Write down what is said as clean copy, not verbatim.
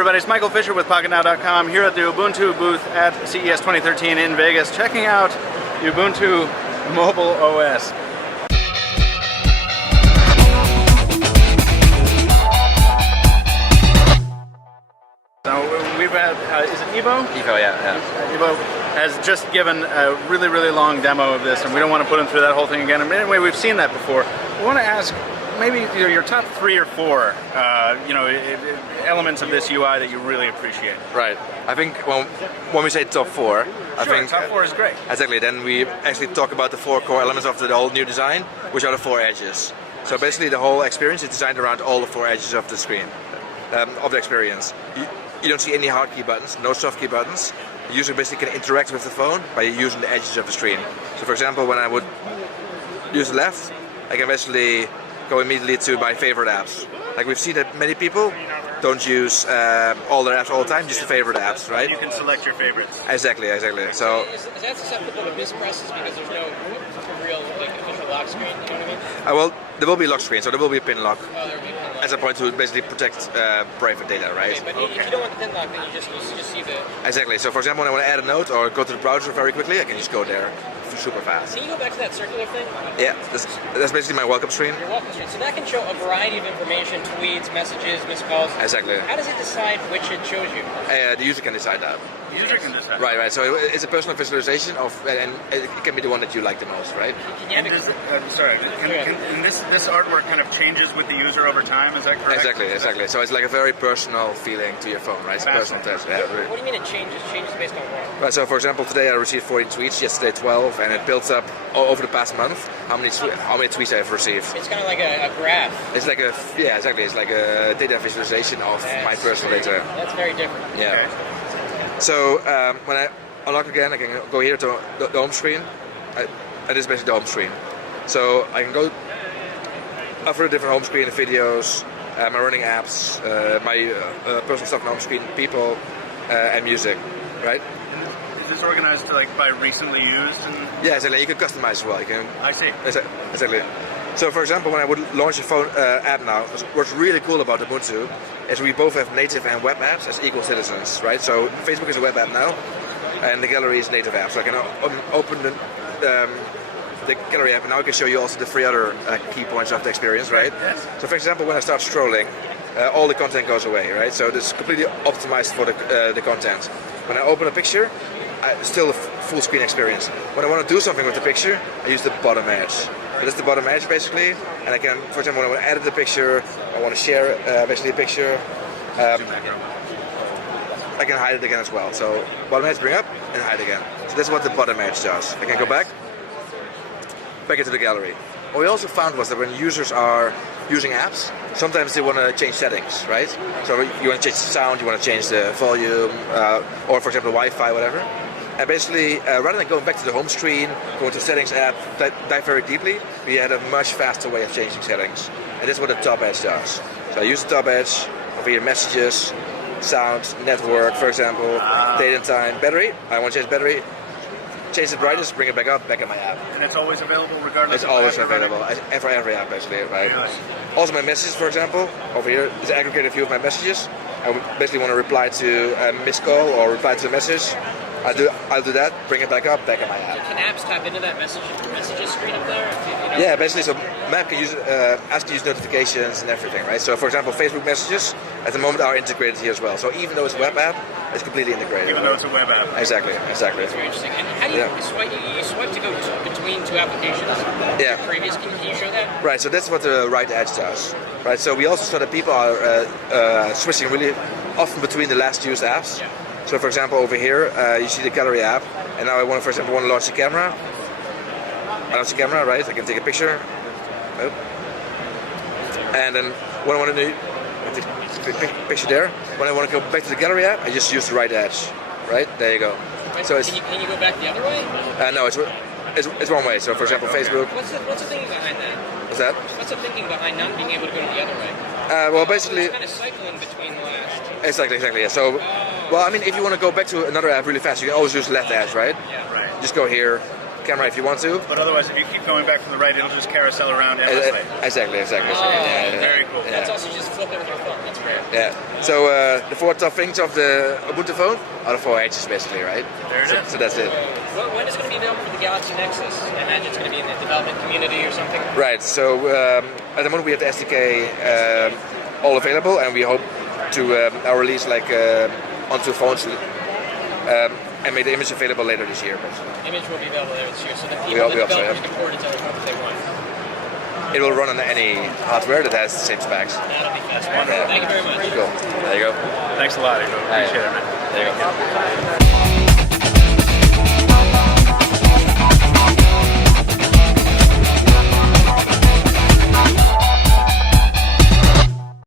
everybody, it's Michael Fisher with PocketNow.com here at the Ubuntu booth at CES 2013 in Vegas, checking out Ubuntu Mobile OS. So we've had, is it Evo? Evo, yeah. Evo has just given a really, really long demo of this, and we don't want to put him through that whole thing again. And anyway, we've seen that before. We want to ask maybe your top 3 or 4, elements of this UI that you really appreciate. Right. I think when we say top 4, I think top 4 is great. Exactly. Then we actually talk about the 4 core elements of the whole new design, which are the 4 edges. So basically, the whole experience is designed around all the 4 edges of the screen, of the experience. You don't see any hard key buttons, no soft key buttons. The user basically can interact with the phone by using the edges of the screen. So for example, when I would use the left, I can basically go immediately to my favorite apps. Like we've seen that many people don't use all their apps all the time, just the favorite apps, right? You can select your favorites. Exactly. So is that susceptible to mispresses because there's no real official lock screen? You know what I mean? Well, there will be lock screen, so there will be a pin lock. Oh, there will be a pin lock. As a point to basically protect private data, right? Okay, but if you don't want the pin lock, then you just see the... Exactly. So for example, when I want to add a note or go to the browser very quickly, I can just go there super fast. Can you go back to that circular thing? Yeah, that's basically my welcome screen. Your welcome screen. So that can show a variety of information, tweets, messages, missed calls. Exactly. How does it decide which it shows you? The user can decide that. The user can decide. Right. So it's a personal visualization of, and it can be the one that you like the most, right? And this artwork kind of changes with the user over time, is that correct? Exactly. So it's like a very personal feeling to your phone, right? It's a personal touch. Yeah, really. What do you mean it changes? Changes based on what? Right, so for example, today I received 40 tweets, yesterday 12, and it builds up over the past month how many tweets I've received. It's kind of like a graph. It's like exactly. It's like a data visualization of my personal data. That's very different. Yeah. Okay. So when I unlock again, I can go here to the home screen. It is basically the home screen. So I can go over a different home screen, videos, my running apps, my personal stuff on home screen, people, and music, right? Is this organized to by recently used? Yeah, exactly. You can customize as well. I see. Exactly. So for example, when I would launch a phone app now, what's really cool about Ubuntu is we both have native and web apps as equal citizens, right? So Facebook is a web app now, and the gallery is native app. So I can open the gallery app, and now I can show you also the 3 other key points of the experience, right? Yes. So for example, when I start scrolling, all the content goes away, right? So this is completely optimized for the content. When I open a picture, still a full screen experience. When I want to do something with the picture, I use the bottom edge. So that's the bottom edge basically, and I can, for example, when I want to edit the picture, I want to share basically a picture, I can hide it again as well. So bottom edge, bring up, and hide again. So that's what the bottom edge does. I can go back into the gallery. What we also found was that when users are using apps, sometimes they want to change settings, right? So you want to change the sound, you want to change the volume, or for example, Wi-Fi, whatever. And basically, rather than going back to the home screen, going to the settings app, dive very deeply, we had a much faster way of changing settings. And that's what the top edge does. So I use the top edge, over here messages, sound, network, for example, date and time, battery. I want to change battery. Change the brightness, bring it back up, back in my app. And it's always available regardless of the It's always available, for every app basically, right? Yes. Also my messages, for example, over here is an aggregated view of my messages. I basically want to reply to a missed call or reply to a message. I'll do that, bring it back up, back in my app. Can apps tap into that messages screen up there? Yeah, basically, so Map can use ask to use notifications and everything, right? So for example, Facebook messages at the moment are integrated here as well. So even though it's a web app, it's completely integrated. Even though it's a web app. Exactly. That's very interesting. And how do you swipe? You swipe to go between 2 applications? Yeah. Previous, can you show that? Right, so that's what the right edge does. Right, so we also saw that people are switching really often between the last used apps. Yeah. So for example, over here, you see the gallery app, and now I want to, for example, launch the camera. I launch the camera, right? I can take a picture. Oh. And then when I want to do picture there, when I want to go back to the gallery app, I just use the right edge. Right? There you go. So can you go back the other way? No, it's one way. So for example, Facebook. What's the thinking behind that? What's that? What's the thinking behind not being able to go the other way? Well, basically. It's kind of cycling between the last. Exactly. Yeah. So, well, I mean, if you want to go back to another app really fast, you can always use left edge, right? Yeah. Right. Just go here, camera if you want to. But otherwise, if you keep going back from the right, it'll just carousel around endlessly. Exactly. Oh, Yeah. Very cool. That's also just flip it with your phone. That's great. Yeah. So the 4 top things of the Ubuntu phone are the 4 H's basically, right? There it is. So that's it. When is it going to be available for the Galaxy Nexus? I imagine it's going to be in the development community or something. Right. So at the moment we have the SDK all available, and we hope to our release onto phones and make the image available later this year. The image will be available later this year, so the We people, hope the so, developers yeah. can port it to other phones if they want. It will run on any hardware that has the same specs. That'll be fast. Wonderful. Yeah. Thank you very much. Cool. There you go. Thanks a lot, Ivo. Appreciate it, man. There you go.